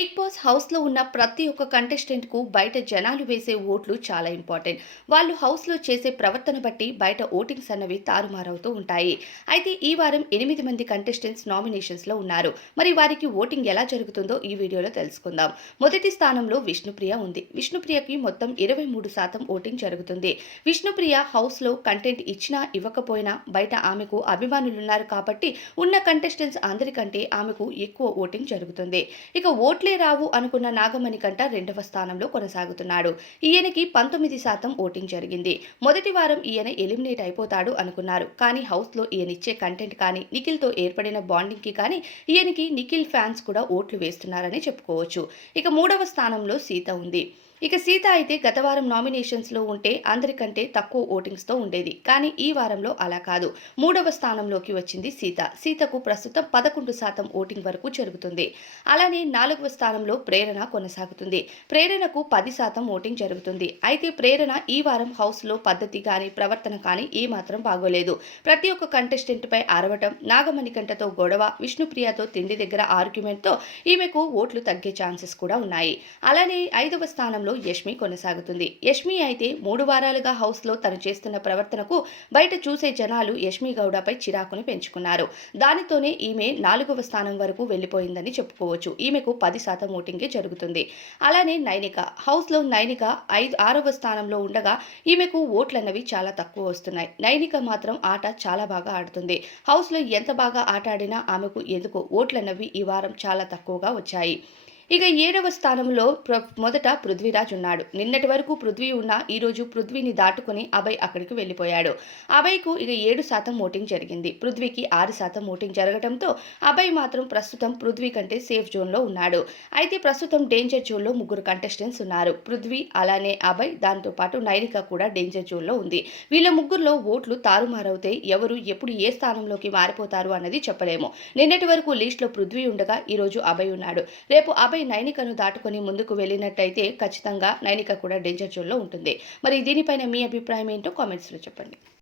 Big boss హౌస్‌లో ఉన్న ప్రతి ఒక్క కంటెస్టెంట్‌కు బయట జనాలు వేసే ఓట్లు చాలా ఇంపార్టెంట్. వాళ్ళు హౌస్‌లో చేసే ప్రవర్తన బట్టి బయట ఓటింగ్స్ అన్నవి తారుమారవుతూ ఉంటాయి. అయితే ఈ వారం 8 మంది కంటెస్టెంట్స్ నామినేషన్స్‌లో ఉన్నారు. మరి వారికి ఓటింగ్ ఎలా జరుగుతుందో ఈ వీడియోలో తెలుసుకుందాం. మొదటి స్థానంలో విష్ణుప్రియ ఉంది. విష్ణుప్రియకి మొత్తం 23% ఓటింగ్ జరుగుతుంది. విష్ణుప్రియ హౌస్‌లో కంటెంట్ ఇచ్చినా ఇవ్వకపోయినా బయట ఆమెకు అభిమానులున్నారు కాబట్టి ఉన్న కంటెస్టెంట్స్ అందరికంటే ఆమెకు ఎక్కువ ఓటింగ్ జరుగుతుంది. ఇక ఓట్లే రావు అనుకున్న నాగమణికంట రెండవ స్థానంలో కొనసాగుతున్నాడు. ఈయనకి 19% ఓటింగ్ జరిగింది. మొదటి వారం ఈయన ఎలిమినేట్ అయిపోతాడు అనుకున్నారు. కానీ హౌస్‌లో ఈయనిచ్చే కంటెంట్ కానీ, నిఖిల్‌తో ఏర్పడిన బాండింగ్‌కి కానీ ఈయనకి నిఖిల్ ఫ్యాన్స్ కూడా ఓట్లు వేస్తున్నారని చెప్పుకోవచ్చు. ఇక మూడవ స్థానంలో సీత ఉంది. ఇక సీత అయితే గత వారం నామినేషన్స్‌లో ఉంటే అందరికంటే తక్కువ ఓటింగ్స్‌తో ఉండేది. కానీ ఈ వారంలో అలా కాదు. మూడవ స్థానంలోకి వచ్చింది సీత. సీతకు ప్రస్తుతం 11% ఓటింగ్ వరకు జరుగుతుంది. అలానే నాలుగవ స్థానంలో ప్రేరణ కొనసాగుతుంది. ప్రేరణకు 10% ఓటింగ్ జరుగుతుంది. అయితే ప్రేరణ ఈ వారం హౌస్‌లో పద్ధతి కానీ, ప్రవర్తన కానీ ఏమాత్రం బాగోలేదు. ప్రతి ఒక్క కంటెస్టెంట్‌పై అరవటం, నాగమణికంఠతో గొడవ, విష్ణుప్రియతో తిండి దగ్గర ఆర్గ్యుమెంట్‌తో ఈమెకు ఓట్లు తగ్గే ఛాన్సెస్ కూడా ఉన్నాయి. అలానే ఐదవ స్థానంలో యష్మి కొనసాగుతుంది. యష్మి అయితే 3 వారాలుగా హౌస్‌లో తను చేస్తున్న ప్రవర్తనకు బయట చూసే జనాలు యష్మి గౌడపై చిరాకుని పెంచుకున్నారు. దానితోనే ఈమె 4వ స్థానం వరకు వెళ్లిపోయిందని చెప్పుకోవచ్చు. ఈమెకు 10% ఓటింగే జరుగుతుంది. అలానే నైనిక. హౌస్‌లో నైనిక 6వ స్థానంలో ఉండగా ఈమెకు ఓట్లన్నవి చాలా తక్కువ వస్తున్నాయి. నైనిక మాత్రం ఆట చాలా బాగా ఆడుతుంది. హౌస్‌లో ఎంత బాగా ఆట ఆడినా ఆమెకు ఎందుకో ఓట్లన్నవి ఈ వారం చాలా తక్కువగా వచ్చాయి. ఇక 7వ స్థానంలో మొదట పృథ్వీరాజ్ ఉన్నాడు. నిన్నటి వరకు పృథ్వీ ఉన్నా ఈరోజు పృథ్వీని దాటుకొని అభయ్ అక్కడికి వెళ్లిపోయాడు. అభయ్‌కు ఇక 7% ఓటింగ్ జరిగింది. పృథ్వీకి 6% ఓటింగ్ జరగడంతో అభయ్ మాత్రం ప్రస్తుతం పృథ్వీ కంటే సేఫ్ జోన్‌లో ఉన్నాడు. అయితే ప్రస్తుతం డేంజర్ జోన్‌లో ముగ్గురు కంటెస్టెంట్స్ ఉన్నారు. పృథ్వీ, అలానే అభయ్, దాంతో పాటు నైనిక కూడా డేంజర్ జోన్‌లో ఉంది. వీళ్ళ ముగ్గురులో ఓట్లు తారుమారవుతే ఎవరు ఎప్పుడు ఏ స్థానంలోకి మారిపోతారు అన్నది చెప్పలేము. నిన్నటి వరకు లిస్ట్‌లో పృథ్వీ ఉండగా ఈరోజు అభయ్ ఉన్నాడు. రేపు అభయ్ నైనికను దాటుకొని ముందుకు వెళ్ళినట్టయితే ఖచ్చితంగా నైనిక కూడా డేంజర్ జోన్‌లో ఉంటుంది. మరి దీనిపైన మీ అభిప్రాయం ఏంటో కామెంట్స్‌లో చెప్పండి.